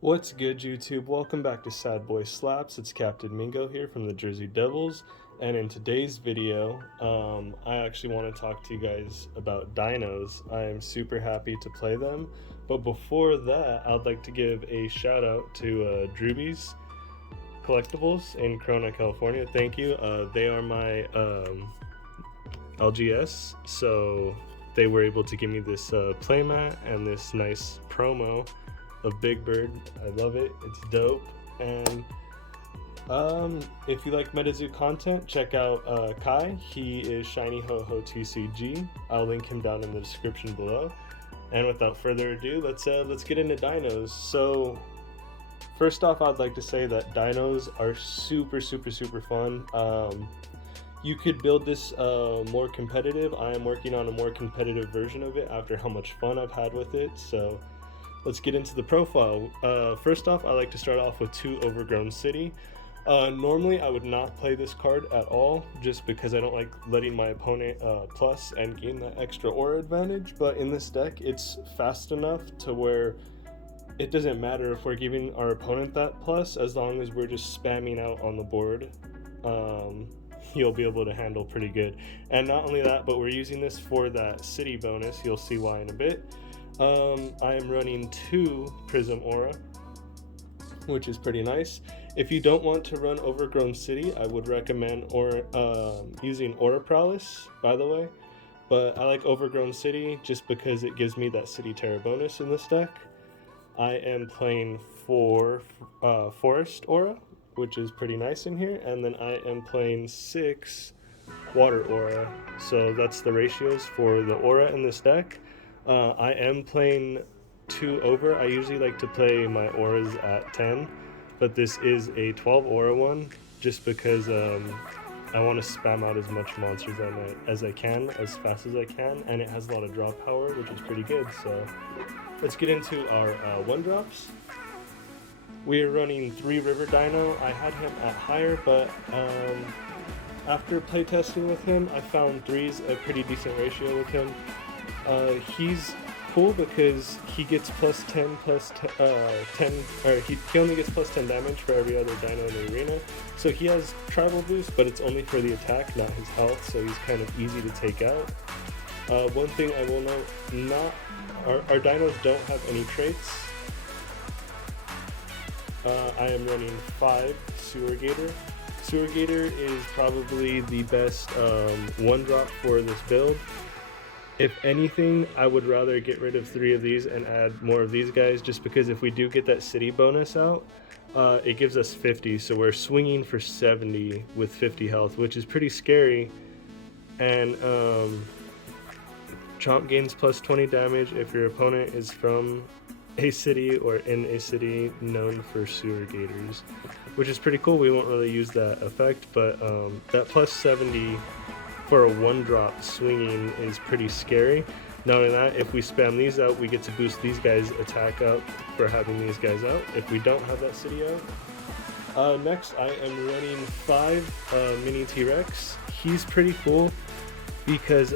What's good, YouTube? Welcome back to Sad Boy Slaps. It's Captain Mingo here from the Jersey Devils, and in today's video, I actually want to talk to you guys about dinos. I am super happy to play them, but before that, I'd like to give a shout out to Drewby's Collectibles in Corona, California. Thank you. They are my LGS, so they were able to give me this playmat and this nice promo of Big Bird. I love it. It's dope. And if you like Metazoo content, check out Kai. He is Shiny Ho Ho 2CG. I'll link him down in the description below. And without further ado, let's get into dinos. So first off, I'd like to say that dinos are super fun. You could build this more competitive. I am working on a more competitive version of it after how much fun I've had with it. So let's get into the profile. First off, I like to start off with 2 Overgrown City. Normally, I would not play this card at all, just because I don't like letting my opponent plus and gain that extra aura advantage, but in this deck, it's fast enough to where it doesn't matter if we're giving our opponent that plus, as long as we're just spamming out on the board. You'll be able to handle pretty good. And not only that, but we're using this for that city bonus. You'll see why in a bit. I am running 2 Prism Aura, which is pretty nice. If you don't want to run Overgrown City, I would recommend using Aura Prowess, by the way. But I like Overgrown City just because it gives me that City Terra bonus in this deck. I am playing 4 Forest Aura, which is pretty nice in here, and then I am playing 6 Water Aura. So that's the ratios for the Aura in this deck. I am playing 2 over. I usually like to play my auras at 10, but this is a 12 aura one, just because I want to spam out as much monsters as I can, as fast as I can, and it has a lot of draw power, which is pretty good. So let's get into our 1-drops. We are running 3 River Dino. I had him at higher, but after playtesting with him, I found 3's a pretty decent ratio with him. He's cool because he gets plus 10, or he only gets plus 10 damage for every other dino in the arena. So he has tribal boost, but it's only for the attack, not his health, so he's kind of easy to take out. One thing I will note, our dinos don't have any traits. I am running 5 Sewer Gator. Sewer Gator is probably the best 1-drop for this build. If anything, I would rather get rid of 3 of these and add more of these guys, just because if we do get that city bonus out, it gives us 50, so we're swinging for 70 with 50 health, which is pretty scary. And Chomp gains plus 20 damage if your opponent is from a city or in a city known for sewer gators, which is pretty cool. We won't really use that effect, but that plus 70 for a 1-drop swinging is pretty scary. Not only that, if we spam these out, we get to boost these guys' attack up for having these guys out if we don't have that city out. Next, I am running 5 Mini T-Rex. He's pretty cool because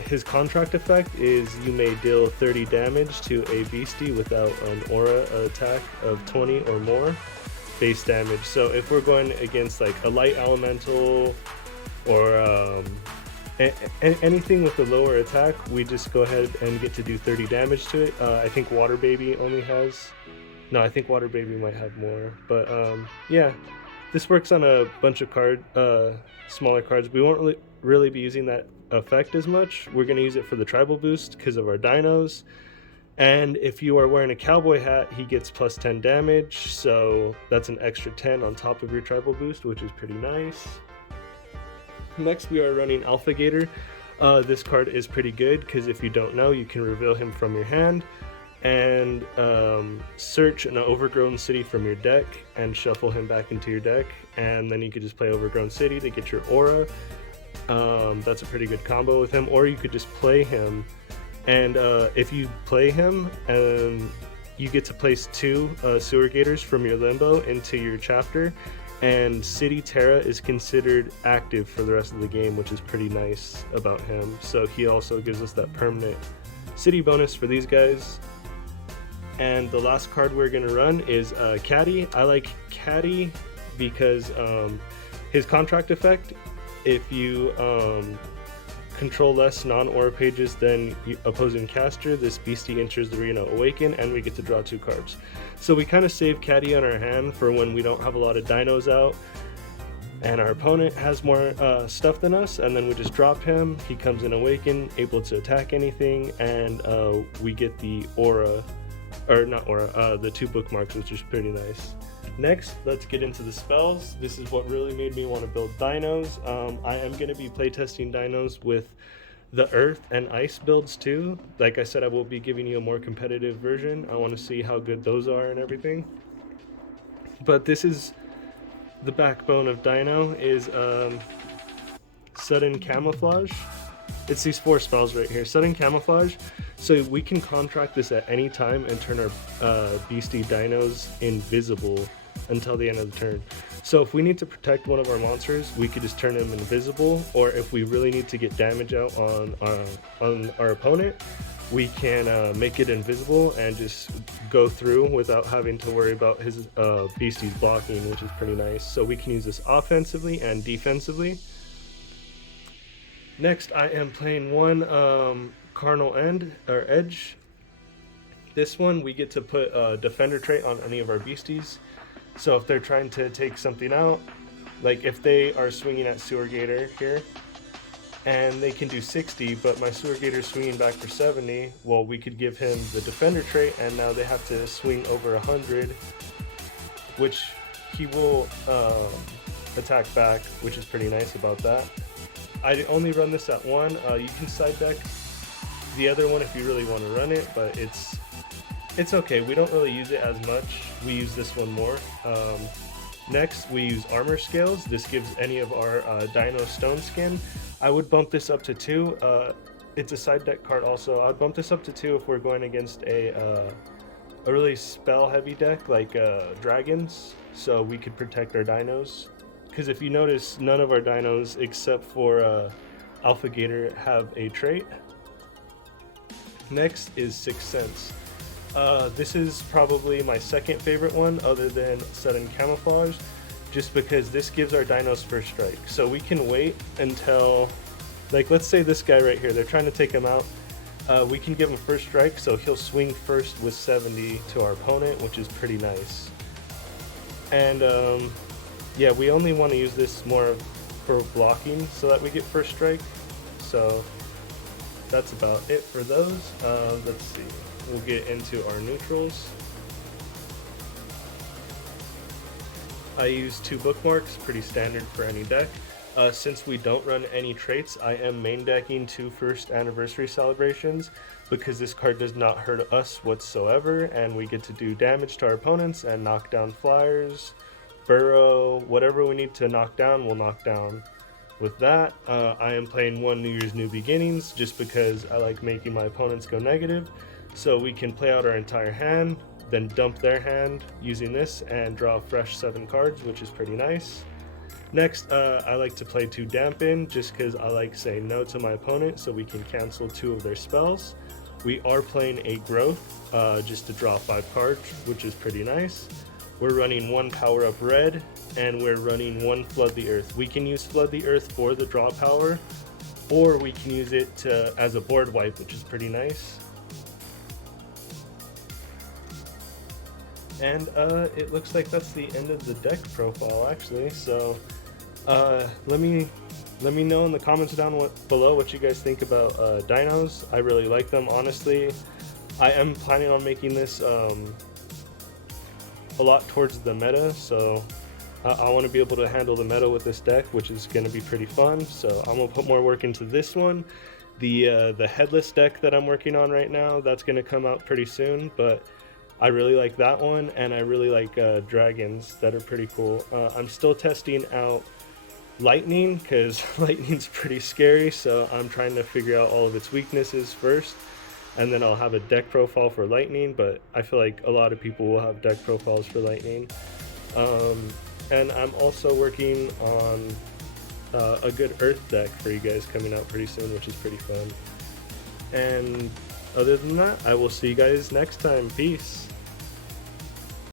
his contract effect is you may deal 30 damage to a beastie without an aura attack of 20 or more base damage. So if we're going against like a light elemental or anything with a lower attack, we just go ahead and get to do 30 damage to it. I think Water Baby only has... No, I think Water Baby might have more. But yeah, this works on a bunch of smaller cards. We won't really be using that effect as much. We're going to use it for the tribal boost because of our dinos. And if you are wearing a cowboy hat, he gets plus 10 damage. So that's an extra 10 on top of your tribal boost, which is pretty nice. Next, we are running Alpha Gator. This card is pretty good because if you don't know, you can reveal him from your hand and search an Overgrown City from your deck and shuffle him back into your deck, and then you could just play Overgrown City to get your aura. That's a pretty good combo with him. Or you could just play him, and if you play him, you get to place 2 Sewer Gators from your limbo into your chapter, and City Terra is considered active for the rest of the game, which is pretty nice about him. So he also gives us that permanent city bonus for these guys. And the last card we're gonna run is Caddy. I like Caddy because his contract effect, if you control less non-aura pages than opposing caster, this beastie enters the arena awaken, and we get to draw 2 cards. So we kind of save Caddy on our hand for when we don't have a lot of dinos out and our opponent has more stuff than us, and then we just drop him. He comes in awaken, able to attack anything, and we get the aura, or not aura, the 2 bookmarks, which is pretty nice. Next, let's get into the spells. This is what really made me want to build dinos. I am going to be playtesting dinos with the earth and ice builds too. Like I said, I will be giving you a more competitive version. I want to see how good those are and everything. But this is the backbone of dino, is sudden camouflage. It's these 4 spells right here. Sudden camouflage. So we can contract this at any time and turn our beastie dinos invisible until the end of the turn. So if we need to protect one of our monsters, we could just turn them invisible, or if we really need to get damage out on our opponent, we can make it invisible and just go through without having to worry about his beasties blocking, which is pretty nice. So we can use this offensively and defensively. Next, I am playing one Carnal Edge. This one, we get to put a defender trait on any of our beasties. So if they're trying to take something out, like if they are swinging at Sewer Gator here, and they can do 60, but my Sewer Gator's swinging back for 70, well, we could give him the defender trait, and now they have to swing over 100, which he will attack back, which is pretty nice about that. I only run this at 1. You can side deck the other one if you really want to run it, but it's okay. We don't really use it as much. We use this one more. Next, we use armor scales. This gives any of our dino stone skin. I would bump this up to 2. It's a side deck card also. I'd bump this up to 2 if we're going against a really spell heavy deck like dragons, so we could protect our dinos. Because if you notice, none of our dinos except for Alpha Gator have a trait. Next is Sixth Sense. This is probably my second favorite one other than Sudden Camouflage, just because this gives our dinos first strike. So we can wait until, like, let's say this guy right here, they're trying to take him out. We can give him first strike, so he'll swing first with 70 to our opponent, which is pretty nice. And yeah, we only want to use this more for blocking so that we get first strike. So that's about it for those. Let's see. We'll get into our neutrals. I use 2 bookmarks, pretty standard for any deck. Since we don't run any traits, I am main decking 2 first anniversary celebrations because this card does not hurt us whatsoever, and we get to do damage to our opponents and knock down flyers, burrow, whatever we need to knock down, we'll knock down. With that, I am playing 1 New Year's New Beginnings just because I like making my opponents go negative. So we can play out our entire hand, then dump their hand using this and draw fresh 7 cards, which is pretty nice. Next, I like to play 2 Dampen just because I like saying no to my opponent so we can cancel 2 of their spells. We are playing a Growth just to draw 5 cards, which is pretty nice. We're running 1 Power Up Red, and we're running 1 Flood the Earth. We can use Flood the Earth for the draw power, or we can use it as a board wipe, which is pretty nice. And it looks like that's the end of the deck profile, actually. So let me know in the comments down below what you guys think about dinos. I really like them, honestly. I am planning on making this a lot towards the meta, so I want to be able to handle the meta with this deck, which is going to be pretty fun. So I'm going to put more work into this one. The headless deck that I'm working on right now, that's going to come out pretty soon, but I really like that one, and I really like dragons that are pretty cool. I'm still testing out lightning because lightning's pretty scary, so I'm trying to figure out all of its weaknesses first, and then I'll have a deck profile for lightning, but I feel like a lot of people will have deck profiles for lightning. And I'm also working on a good earth deck for you guys coming out pretty soon, which is pretty fun. And other than that, I will see you guys next time. Peace.